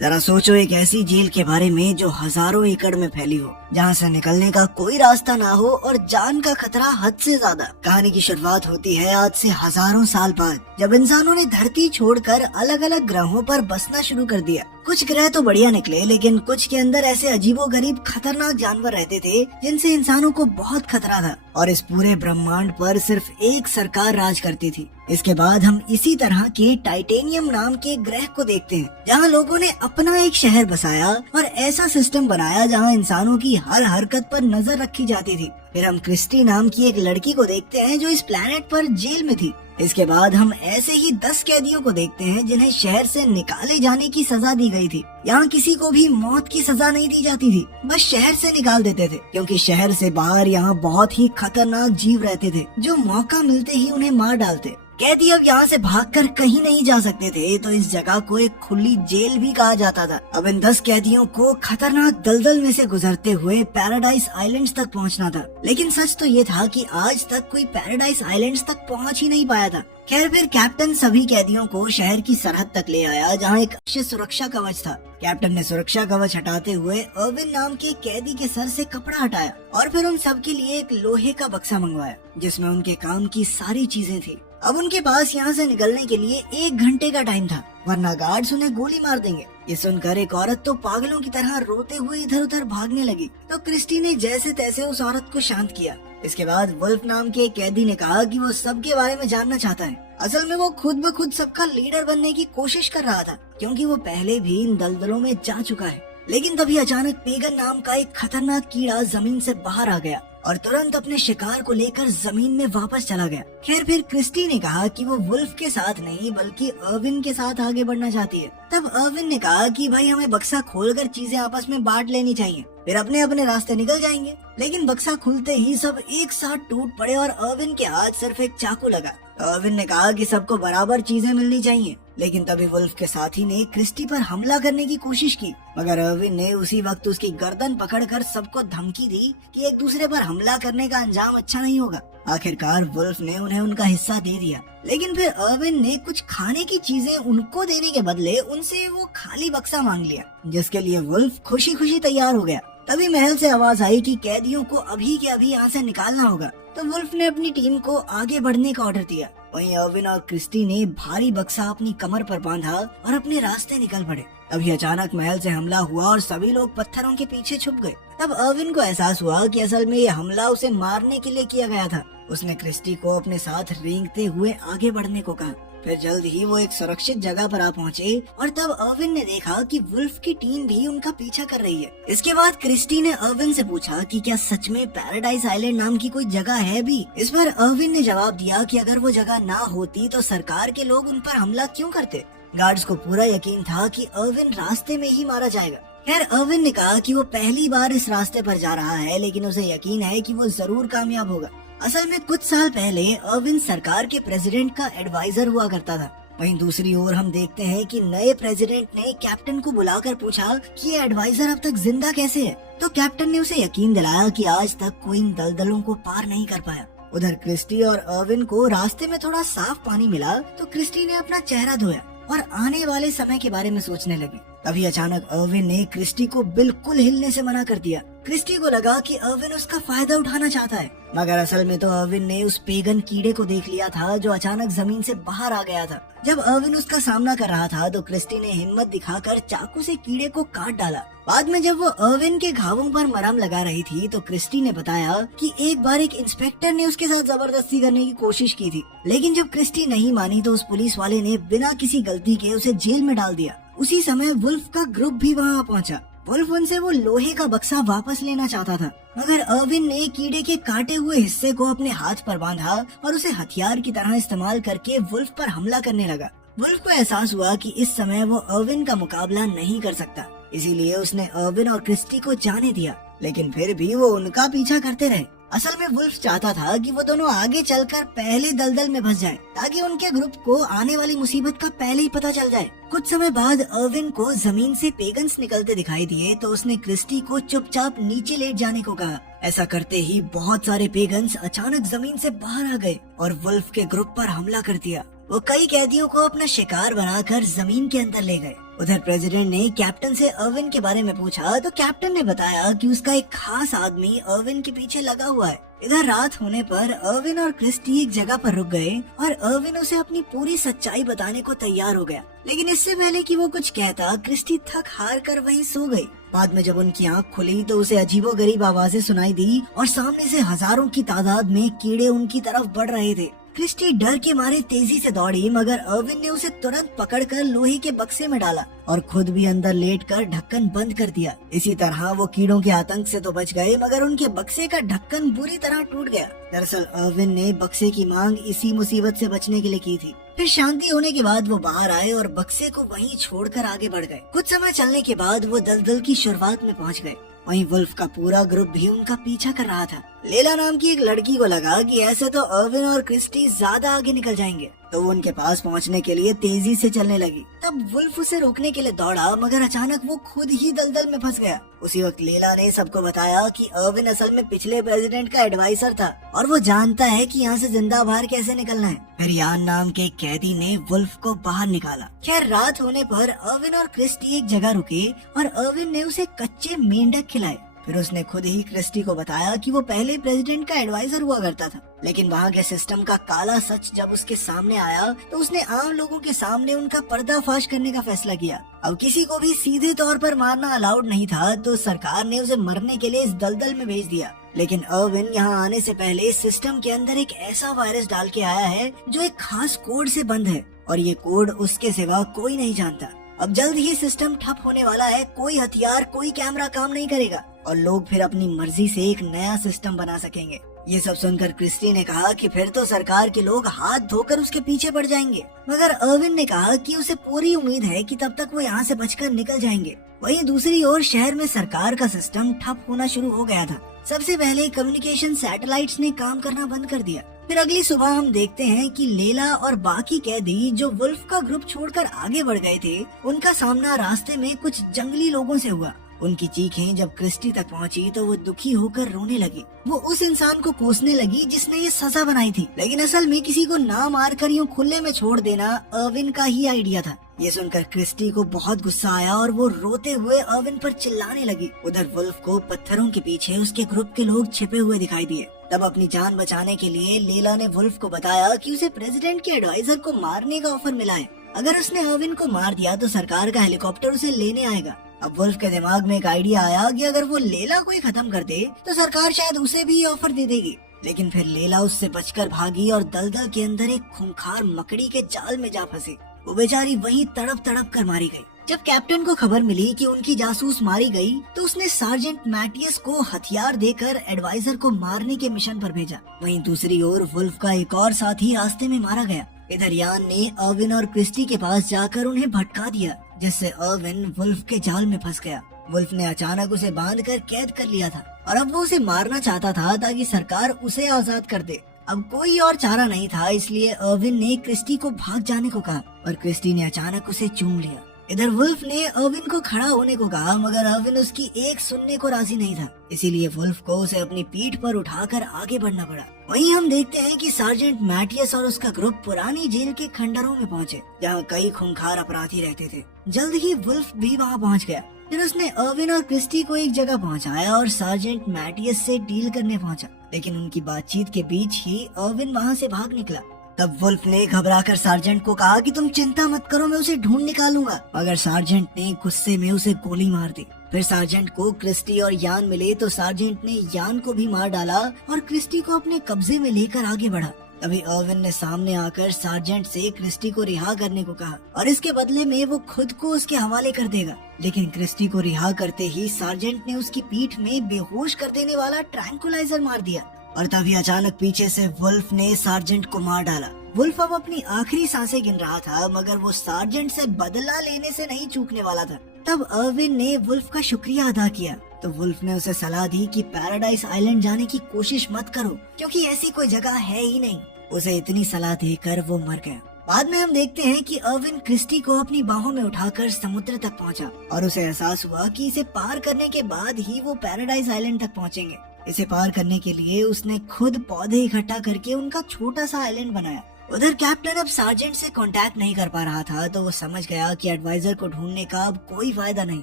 जरा सोचो एक ऐसी जेल के बारे में जो हजारों एकड़ में फैली हो, जहाँ से निकलने का कोई रास्ता ना हो और जान का खतरा हद से ज्यादा। कहानी की शुरुआत होती है आज से हजारों साल बाद, जब इंसानों ने धरती छोड़कर अलग अलग ग्रहों पर बसना शुरू कर दिया। कुछ ग्रह तो बढ़िया निकले, लेकिन कुछ के अंदर ऐसे अजीबोगरीब खतरनाक जानवर रहते थे जिनसे इंसानों को बहुत खतरा था। और इस पूरे ब्रह्मांड पर सिर्फ एक सरकार राज करती थी। इसके बाद हम इसी तरह के टाइटेनियम नाम के ग्रह को देखते हैं, जहाँ लोगों ने अपना एक शहर बसाया और ऐसा सिस्टम बनाया जहाँ इंसानों की हर हरकत पर नजर रखी जाती थी। फिर हम क्रिस्टी नाम की एक लड़की को देखते हैं जो इस प्लेनेट पर जेल में थी। इसके बाद हम ऐसे ही 10 कैदियों को देखते हैं जिन्हें शहर से निकाले जाने की सजा दी गई थी। यहाँ किसी को भी मौत की सजा नहीं दी जाती थी, बस शहर से निकाल देते थे, क्योंकि शहर से बाहर यहाँ बहुत ही खतरनाक जीव रहते थे जो मौका मिलते ही उन्हें मार डालते। कैदी अब यहाँ से भागकर कहीं नहीं जा सकते थे, तो इस जगह को एक खुली जेल भी कहा जाता था। अब इन 10 कैदियों को खतरनाक दलदल में से गुजरते हुए पैराडाइज आइलैंड्स तक पहुँचना था। लेकिन सच तो ये था कि आज तक कोई पैराडाइज आइलैंड्स तक पहुँच ही नहीं पाया था। खैर, फिर कैप्टन सभी कैदियों को शहर की सरहद तक ले आया, जहाँ एक अक्षय सुरक्षा कवच था। कैप्टन ने सुरक्षा कवच हटाते हुए अर्विन नाम के कैदी के सर से कपड़ा हटाया और फिर उन सब के लिए एक लोहे का बक्सा मंगवाया, जिसमें उनके काम की सारी चीजें थी। अब उनके पास यहाँ से निकलने के लिए 1 घंटे का टाइम था, वरना गार्ड्स उन्हें गोली मार देंगे। ये सुनकर एक औरत तो पागलों की तरह रोते हुए इधर उधर भागने लगी, तो क्रिस्टी ने जैसे तैसे उस औरत को शांत किया। इसके बाद वुल्फ नाम के एक कैदी ने कहा कि वो सबके बारे में जानना चाहता है। असल में वो खुद ब खुद सबका लीडर बनने की कोशिश कर रहा था, क्योंकि वो पहले भी इन दलदलों में जा चुका है। लेकिन तभी अचानक पेगन नाम का एक खतरनाक कीड़ा जमीन से बाहर आ गया और तुरंत अपने शिकार को लेकर जमीन में वापस चला गया। खैर, फिर क्रिस्टी ने कहा कि वो वुल्फ के साथ नहीं बल्कि अर्विन के साथ आगे बढ़ना चाहती है। तब अर्विन ने कहा कि भाई हमें बक्सा खोलकर चीजें आपस में बांट लेनी चाहिए, फिर अपने अपने रास्ते निकल जाएंगे। लेकिन बक्सा खुलते ही सब एक साथ टूट पड़े और अर्विन के हाथ सिर्फ एक चाकू लगा। अर्विन ने कहा कि सबको बराबर चीजें मिलनी चाहिए। लेकिन तभी वुल्फ के साथी ने क्रिस्टी पर हमला करने की कोशिश की, मगर अर्विन ने उसी वक्त उसकी गर्दन पकड़कर सबको धमकी दी कि एक दूसरे पर हमला करने का अंजाम अच्छा नहीं होगा। आखिरकार वुल्फ ने उन्हें उनका हिस्सा दे दिया, लेकिन फिर अर्विन ने कुछ खाने की चीजें उनको देने के बदले उनसे वो खाली बक्सा मांग लिया, जिसके लिए वुल्फ खुशी खुशी तैयार हो गया। तभी महल से आवाज आई कि कैदियों को अभी के अभी यहाँ से निकालना होगा, तो वुल्फ ने अपनी टीम को आगे बढ़ने का ऑर्डर दिया। वहीं अर्विन और क्रिस्टी ने भारी बक्सा अपनी कमर पर बांधा और अपने रास्ते निकल पड़े। तभी अचानक महल से हमला हुआ और सभी लोग पत्थरों के पीछे छुप गए। तब अर्विन को एहसास हुआ कि असल में ये हमला उसे मारने के लिए किया गया था। उसने क्रिस्टी को अपने साथ रेंगते हुए आगे बढ़ने को कहा। फिर जल्द ही वो एक सुरक्षित जगह पर आ पहुँचे और तब अर्विन ने देखा कि वुल्फ की टीम भी उनका पीछा कर रही है। इसके बाद क्रिस्टी ने अर्विन से पूछा कि क्या सच में पैराडाइज आइलैंड नाम की कोई जगह है भी। इस पर अर्विन ने जवाब दिया कि अगर वो जगह ना होती तो सरकार के लोग उन पर हमला क्यों करते। गार्ड्स को पूरा यकीन था कि अर्विन रास्ते में ही मारा जाएगा। खैर, अर्विन ने कहा कि वो पहली बार इस रास्ते पर जा रहा है, लेकिन उसे यकीन है कि वो जरूर कामयाब होगा। असल में कुछ साल पहले अर्विन सरकार के प्रेसिडेंट का एडवाइजर हुआ करता था। वहीं दूसरी ओर हम देखते हैं कि नए प्रेसिडेंट ने कैप्टन को बुलाकर पूछा कि ये एडवाइजर अब तक जिंदा कैसे है। तो कैप्टन ने उसे यकीन दिलाया कि आज तक कोई इन दलदलों को पार नहीं कर पाया। उधर क्रिस्टी और अर्विन को रास्ते में थोड़ा साफ पानी मिला, तो क्रिस्टी ने अपना चेहरा धोया और आने वाले समय के बारे में सोचने लगी। तभी अचानक अर्विन ने क्रिस्टी को बिल्कुल हिलने से मना कर दिया। क्रिस्टी को लगा कि अर्विन उसका फायदा उठाना चाहता है, मगर असल में तो अर्विन ने उस पेगन कीड़े को देख लिया था जो अचानक जमीन से बाहर आ गया था। जब अर्विन उसका सामना कर रहा था तो क्रिस्टी ने हिम्मत दिखाकर चाकू से कीड़े को काट डाला। बाद में जब वो अर्विन के घावों पर मरहम लगा रही थी तो क्रिस्टी ने बताया कि एक बार एक इंस्पेक्टर ने उसके साथ जबरदस्ती करने की कोशिश की थी, लेकिन जब क्रिस्टी नहीं मानी तो उस पुलिस वाले ने बिना किसी गलती के उसे जेल में डाल दिया। उसी समय वुल्फ का ग्रुप भी वहाँ पहुँचा। वुल्फ उनसे वो लोहे का बक्सा वापस लेना चाहता था, मगर अर्विन ने कीड़े के काटे हुए हिस्से को अपने हाथ पर बांधा और उसे हथियार की तरह इस्तेमाल करके वुल्फ पर हमला करने लगा। वुल्फ को एहसास हुआ कि इस समय वो अर्विन का मुकाबला नहीं कर सकता, इसीलिए उसने अर्विन और क्रिस्टी को जाने दिया, लेकिन फिर भी वो उनका पीछा करते रहे। असल में वुल्फ चाहता था कि वो दोनों आगे चलकर पहले दलदल में फंस जाएं, ताकि उनके ग्रुप को आने वाली मुसीबत का पहले ही पता चल जाए। कुछ समय बाद अर्विन को जमीन से पेगन्स निकलते दिखाई दिए, तो उसने क्रिस्टी को चुपचाप नीचे लेट जाने को कहा। ऐसा करते ही बहुत सारे पेगन्स अचानक जमीन से बाहर आ गए और वुल्फ के ग्रुप पर हमला कर दिया। वो कई कैदियों को अपना शिकार बनाकर जमीन के अंदर ले गए। उधर प्रेसिडेंट ने कैप्टन से अर्विन के बारे में पूछा तो कैप्टन ने बताया कि उसका एक खास आदमी अर्विन के पीछे लगा हुआ है। इधर रात होने पर अर्विन और क्रिस्टी एक जगह पर रुक गए और अर्विन उसे अपनी पूरी सच्चाई बताने को तैयार हो गया, लेकिन इससे पहले कि वो कुछ कहता क्रिस्टी थक हार कर वहीं सो गई। बाद में जब उनकी आंख खुली तो उसे अजीबोगरीब आवाजें सुनाई दी और सामने से हजारों की तादाद में कीड़े उनकी तरफ बढ़ रहे थे। क्रिस्टी डर के मारे तेजी से दौड़ी, मगर अर्विन ने उसे तुरंत पकड़कर लोहे के बक्से में डाला और खुद भी अंदर लेटकर ढक्कन बंद कर दिया। इसी तरह वो कीड़ों के आतंक से तो बच गए, मगर उनके बक्से का ढक्कन बुरी तरह टूट गया। दरअसल अर्विन ने बक्से की मांग इसी मुसीबत से बचने के लिए की थी। फिर शांति होने के बाद वो बाहर आए और बक्से को वहीं छोड़कर आगे बढ़ गए। कुछ समय चलने के बाद वो दलदल की शुरुआत में पहुंच गए। वहीं वुल्फ का पूरा ग्रुप भी उनका पीछा कर रहा था। लेला नाम की एक लड़की को लगा कि ऐसे तो अर्विन और क्रिस्टी ज्यादा आगे निकल जाएंगे, तो वो उनके पास पहुंचने के लिए तेजी से चलने लगी। तब वुल्फ उसे रोकने के लिए दौड़ा, मगर अचानक वो खुद ही दलदल में फंस गया। उसी वक्त लेला ने सबको बताया कि अर्विन असल में पिछले प्रेसिडेंट का एडवाइजर था और वो जानता है कि यहाँ से जिंदा बाहर कैसे निकलना है। फिर यान नाम के कैदी ने वुल्फ को बाहर निकाला। खैर रात होने पर अर्विन और क्रिस्टी एक जगह रुके और अर्विन ने उसे कच्चे मेंढक खिलाए। फिर उसने खुद ही क्रिस्टी को बताया कि वो पहले प्रेसिडेंट का एडवाइजर हुआ करता था, लेकिन वहाँ के सिस्टम का काला सच जब उसके सामने आया तो उसने आम लोगों के सामने उनका पर्दाफाश करने का फैसला किया। अब किसी को भी सीधे तौर पर मारना अलाउड नहीं था, तो सरकार ने उसे मरने के लिए इस दलदल में भेज दिया। लेकिन अर्विन यहाँ आने से पहले सिस्टम के अंदर एक ऐसा वायरस डाल के आया है जो एक खास कोड से बंद है और ये कोड उसके सिवा कोई नहीं जानता। अब जल्द ही सिस्टम ठप होने वाला है, कोई हथियार कोई कैमरा काम नहीं करेगा और लोग फिर अपनी मर्जी से एक नया सिस्टम बना सकेंगे। ये सब सुनकर क्रिस्टी ने कहा कि फिर तो सरकार के लोग हाथ धोकर उसके पीछे पड़ जाएंगे, मगर अर्विन ने कहा कि उसे पूरी उम्मीद है कि तब तक वो यहाँ से बचकर निकल जाएंगे। वहीं दूसरी ओर शहर में सरकार का सिस्टम ठप होना शुरू हो गया था। सबसे पहले कम्युनिकेशन सैटेलाइट्स ने काम करना बंद कर दिया। फिर अगली सुबह हम देखते हैं कि लेला और बाकी कैदी जो वुल्फ का ग्रुप छोड़कर आगे बढ़ गए थे, उनका सामना रास्ते में कुछ जंगली लोगों से हुआ। उनकी चीखें जब क्रिस्टी तक पहुंची तो वो दुखी होकर रोने लगी। वो उस इंसान को कोसने लगी जिसने ये सजा बनाई थी, लेकिन असल में किसी को ना मारकर यूं खुले में छोड़ देना अर्विन का ही आइडिया था। ये सुनकर क्रिस्टी को बहुत गुस्सा आया और वो रोते हुए अर्विन पर चिल्लाने लगी। उधर वुल्फ को पत्थरों के पीछे उसके ग्रुप के लोग छिपे हुए दिखाई दिए। तब अपनी जान बचाने के लिए लेला ने वुल्फ को बताया कि उसे प्रेसिडेंट के एडवाइजर को मारने का ऑफर मिला है। अगर उसने अर्विन को मार दिया तो सरकार का हेलीकॉप्टर उसे लेने आएगा। अब वुल्फ के दिमाग में एक आइडिया आया कि अगर वो लेला को ही खत्म कर दे तो सरकार शायद उसे भी ऑफर दे देगी। लेकिन फिर लेला उससे बचकर भागी और दलदल के अंदर एक खूंखार मकड़ी के जाल में जा फंसी। वो बेचारी वहीं तड़प तड़प कर मारी गई। जब कैप्टन को खबर मिली कि उनकी जासूस मारी गई तो उसने सार्जेंट मैटियस को हथियार देकर एडवाइजर को मारने के मिशन पर भेजा। वहीं दूसरी ओर वुल्फ का एक और साथी रास्ते में मारा गया। इधर यान ने अर्विन और क्रिस्टी के पास जाकर उन्हें भटका दिया, जिससे अर्विन वुल्फ के जाल में फंस गया। वुल्फ ने अचानक उसे बांधकर कैद कर लिया था और अब वो उसे मारना चाहता था ताकि सरकार उसे आजाद कर दे। अब कोई और चारा नहीं था, इसलिए अर्विन ने क्रिस्टी को भाग जाने को कहा और क्रिस्टी ने अचानक उसे चूम लिया। इधर वुल्फ ने अर्विन को खड़ा होने को कहा, मगर अर्विन उसकी एक सुनने को राजी नहीं था। इसीलिए वुल्फ को उसे अपनी पीठ पर उठाकर आगे बढ़ना पड़ा। वहीं हम देखते हैं कि सार्जेंट मैटियस और उसका ग्रुप पुरानी जेल के खंडरों में पहुंचे, जहां कई खूंखार अपराधी रहते थे। जल्द ही वुल्फ भी वहां पहुंच गया। फिर उसने अर्विन और क्रिस्टी को एक जगह पहुंचाया और सार्जेंट मैटियस से डील करने पहुंचा, लेकिन उनकी बातचीत के बीच ही अर्विन वहां से भाग निकला। तब वुल्फ ने घबराकर सार्जेंट को कहा कि तुम चिंता मत करो, मैं उसे ढूंढ निकालूंगा, मगर सार्जेंट ने गुस्से में उसे गोली मार दी। फिर सार्जेंट को क्रिस्टी और यान मिले तो सार्जेंट ने यान को भी मार डाला और क्रिस्टी को अपने कब्जे में लेकर आगे बढ़ा। तभी अर्विन ने सामने आकर सार्जेंट से क्रिस्टी को रिहा करने को कहा और इसके बदले में वो खुद को उसके हवाले कर देगा। लेकिन क्रिस्टी को रिहा करते ही सार्जेंट ने उसकी पीठ में बेहोश कर देने वाला ट्रैंकुलाइजर मार दिया और तभी अचानक पीछे से वुल्फ ने सार्जेंट को मार डाला। वुल्फ अब अपनी आखिरी सांसें गिन रहा था, मगर वो सार्जेंट से बदला लेने से नहीं चूकने वाला था। तब अर्विन ने वुल्फ का शुक्रिया अदा किया तो वुल्फ ने उसे सलाह दी कि पैराडाइज आइलैंड जाने की कोशिश मत करो, क्योंकि ऐसी कोई जगह है ही नहीं। उसे इतनी सलाह देकर वो मर गया। बाद में हम देखते हैं कि अर्विन क्रिस्टी को अपनी बाहों में उठाकर समुद्र तक पहुंचा और उसे एहसास हुआ कि इसे पार करने के बाद ही वो पैराडाइज आइलैंड तक पहुंचेंगे। इसे पार करने के लिए उसने खुद पौधे इकट्ठा करके उनका छोटा सा आइलैंड बनाया। उधर कैप्टन अब सार्जेंट से कांटेक्ट नहीं कर पा रहा था, तो वो समझ गया कि एडवाइजर को ढूंढने का अब कोई फायदा नहीं।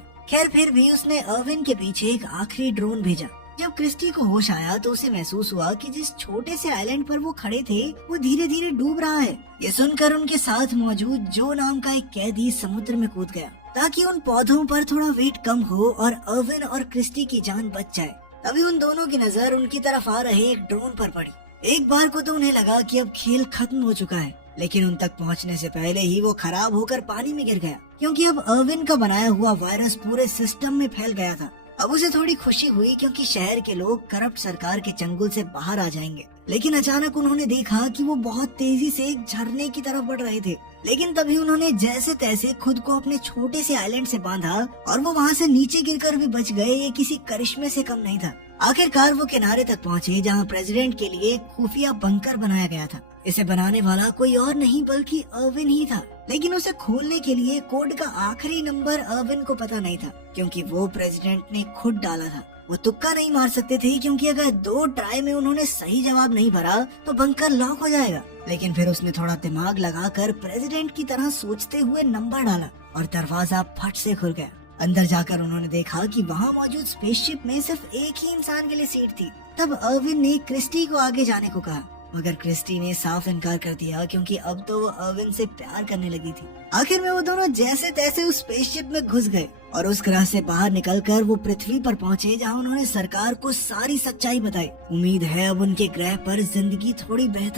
खैर फिर भी उसने अर्विन के पीछे एक आखिरी ड्रोन भेजा। जब क्रिस्टी को होश आया तो उसे महसूस हुआ कि जिस छोटे से आइलैंड पर वो खड़े थे वो धीरे धीरे डूब रहा है। ये सुनकर उनके साथ मौजूद जो नाम का एक कैदी समुद्र में कूद गया ताकि उन पौधों पर थोड़ा वेट कम हो और अर्विन और क्रिस्टी की जान बच जाए। तभी उन दोनों की नजर उनकी तरफ आ रहे एक ड्रोन पर पड़ी। एक बार को तो उन्हें लगा कि अब खेल खत्म हो चुका है, लेकिन उन तक पहुंचने से पहले ही वो खराब होकर पानी में गिर गया, क्योंकि अब अर्विन का बनाया हुआ वायरस पूरे सिस्टम में फैल गया था। अब उसे थोड़ी खुशी हुई क्योंकि शहर के लोग करप्ट सरकार के चंगुल से बाहर आ जाएंगे, लेकिन अचानक उन्होंने देखा कि वो बहुत तेजी से एक झरने की तरफ बढ़ रहे थे। लेकिन तभी उन्होंने जैसे तैसे खुद को अपने छोटे से आइलैंड से बांधा और वो वहाँ से नीचे गिरकर भी बच गए। ये किसी करिश्मे से कम नहीं था। आखिरकार वो किनारे तक पहुँचे जहाँ प्रेसिडेंट के लिए खुफिया बंकर बनाया गया था। इसे बनाने वाला कोई और नहीं बल्कि अर्विन ही था, लेकिन उसे खोलने के लिए कोड का आखिरी नंबर अर्विन को पता नहीं था, क्योंकि वो प्रेसिडेंट ने खुद डाला था। वो तुक्का नहीं मार सकते थे, क्योंकि अगर 2 ट्राई में उन्होंने सही जवाब नहीं भरा तो बंकर लॉक हो जाएगा। लेकिन फिर उसने थोड़ा दिमाग लगाकर प्रेसिडेंट की तरह सोचते हुए नंबर डाला और दरवाजा फट से खुल गया। अंदर जाकर उन्होंने देखा कि वहाँ मौजूद स्पेसशिप में सिर्फ एक ही इंसान के लिए सीट थी। तब अर्विन ने क्रिस्टी को आगे जाने को कहा, मगर क्रिस्टी ने साफ इनकार कर दिया, क्योंकि अब तो वो अर्विन से प्यार करने लगी थी। आखिर में वो दोनों जैसे तैसे उस स्पेसशिप में घुस गए और उस ग्रह से बाहर निकलकर वो पृथ्वी पर पहुंचे, जहां उन्होंने सरकार को सारी सच्चाई बताई। उम्मीद है अब उनके ग्रह पर जिंदगी थोड़ी बेहतर